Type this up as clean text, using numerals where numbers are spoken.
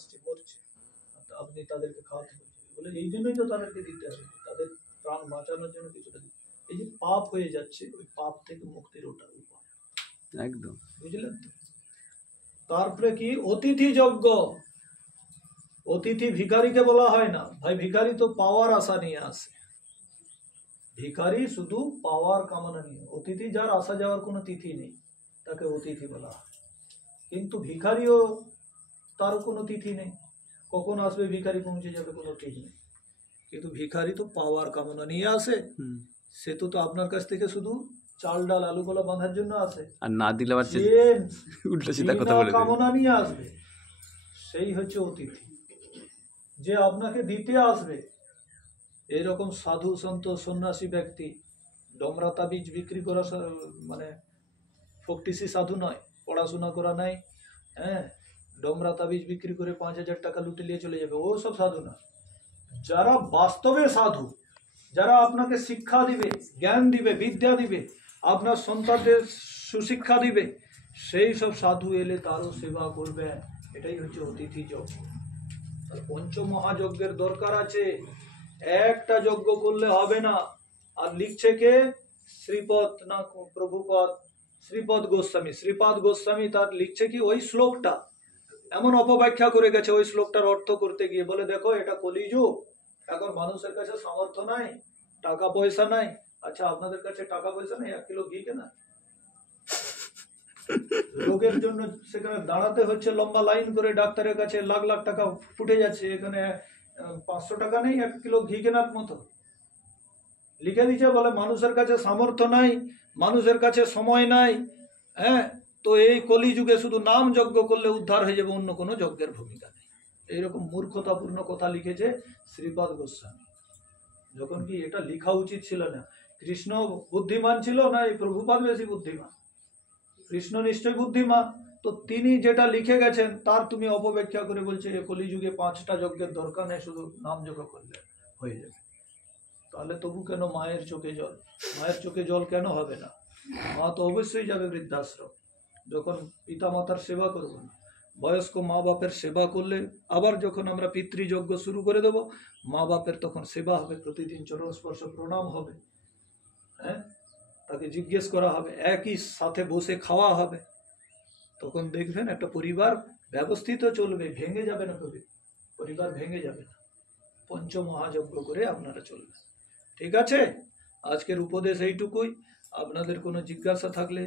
আসছে, মরছে, আপনি তাদেরকে খাওয়াতে বলছেন, বলে এই জন্যই তো তাদেরকে দিতে হবে, তাদের প্রাণ বাঁচানোর জন্য কিছুটা দিতে। এই যে পাপ হয়ে যাচ্ছে, ওই পাপ থেকে মুক্তির ওটা উপায়, একদম বুঝলেন তো। তারপরে কি অতিথি যজ্ঞ। অতিথি ভিখারিকে বলা হয় না ভাই, ভিখারি তো পাওয়ার আশা নিয়ে আসে, ভিখারি শুধু পাওয়ার কামনা নিয়ে। অতিথি যার আসা যাওয়ার কোনো তিথি নেই, তাকে অতিথি বলা হয়। কিন্তু ভিখারিও তার কোনো তিথি নেই, কখন আসবে ভিখারি পৌঁছে যাবে কোনো ঠিক নেই। কিন্তু ভিখারি তো পাওয়ার কামনা নিয়ে আসে, সে তো আপনার কাছ থেকে শুধু চাল ডাল আলু কলা বাঁধার জন্য আসে, আর না দিলে আবার উল্টো সিধা কথা বলে কামনা নিয়ে আসবে, সেই হচ্ছে অতিথি। যে আপনাকে দিতে আসবে, এইরকম সাধু সন্ত সন্ন্যাসী ব্যক্তি ডমরা তাবিজ বিক্রি করা মানে ফকটিসি সাধু নয়, পড়াশোনা করা নাই, হ্যাঁ, ডমরা তাবিজ বিক্রি করে 5,000 টাকা লুটে নিয়ে চলে যাবে, ও সব সাধু না। যারা বাস্তবে সাধু, যারা আপনাকে শিক্ষা দিবে, জ্ঞান দিবে, বিদ্যা দিবে, আপনার সন্তানদের সুশিক্ষা দিবে, সেই সব সাধু এলে তারও সেবা করবে, এটাই হচ্ছে অতিথি যজ্ঞ। পঞ্চমহাযজ্ঞের দরকার আছে, একটা যজ্ঞ করলে হবে না। আর লিখছে কে? শ্রীপদ না প্রভুপদ, শ্রীপদ গোস্বামী। শ্রীপদ গোস্বামী তার লিখছে কি, ওই শ্লোকটা এমন অপব্যাখ্যা করে গেছে, ওই শ্লোকটার অর্থ করতে গিয়ে বলে, দেখো এটা কলিযুগ, এখন মানুষের কাছে সামর্থ্য নাই, টাকা পয়সা নাই। আচ্ছা, আপনাদের কাছে টাকা পয়সা নেই 1 কিলো ঘি কেনা? রোগের জন্য সেখানে দাঁড়াতে হচ্ছে লম্বা লাইন করে, ডাক্তারের কাছে লাখ লাখ টাকা ফুটে যাচ্ছে, এখানে 500 টাকা নেই 1 কিলো ঘি কেনার মতো। লিখে দিচ্ছে, বলে মানুষের কাছে সামর্থ্য নাই, মানুষের কাছে সময় নাই, হ্যাঁ, তো এই কলিযুগে শুধু নাম যজ্ঞ করলে উদ্ধার হয়ে যাবে, অন্য কোনো যজ্ঞের ভূমিকা নেই। এইরকম মূর্খতাপূর্ণ কথা লিখেছে শ্রীপদ গোস্বামী, যখন কি এটা লেখা উচিত ছিল না। কৃষ্ণ বুদ্ধিমান ছিল না, এই প্রভুপাদ বেশি বুদ্ধিমান? কৃষ্ণ নিশ্চয় বুদ্ধিমান, তো তিনি যেটা লিখে গেছেন তার তুমি অপব্যাখ্যা করে বলছে এই কলিযুগে 5টা যজ্ঞের দরকার নেই, শুধু নাম যজ্ঞ করলে হয়ে যাবে। তাহলে তবু কেন মায়ের চোখে জল? মায়ের চোখে জল কেন হবে না? মা তো অবশ্যই যাবে বৃদ্ধাশ্রম, যখন পিতামাতার সেবা করবো না। বয়স্ক মা বাপের সেবা করলে, আবার যখন আমরা পিতৃযজ্ঞ শুরু করে দেব, মা বাপের তখন সেবা হবে, প্রতিদিন চরণ স্পর্শ প্রণাম হবে, হ্যাঁ, তাকে জিজ্ঞেস করা হবে, একই সাথে বসে খাওয়া হবে, তখন দেখবেন একটা পরিবার ব্যবস্থিত চলবে, ভেঙে যাবে না, কবি পরিবার ভেঙে যাবে না। পঞ্চমহাযজ্ঞ করে আপনারা চলবেন। ঠিক আছে, আজকের উপদেশ এইটুকুই। আপনাদের কোনো জিজ্ঞাসা থাকলে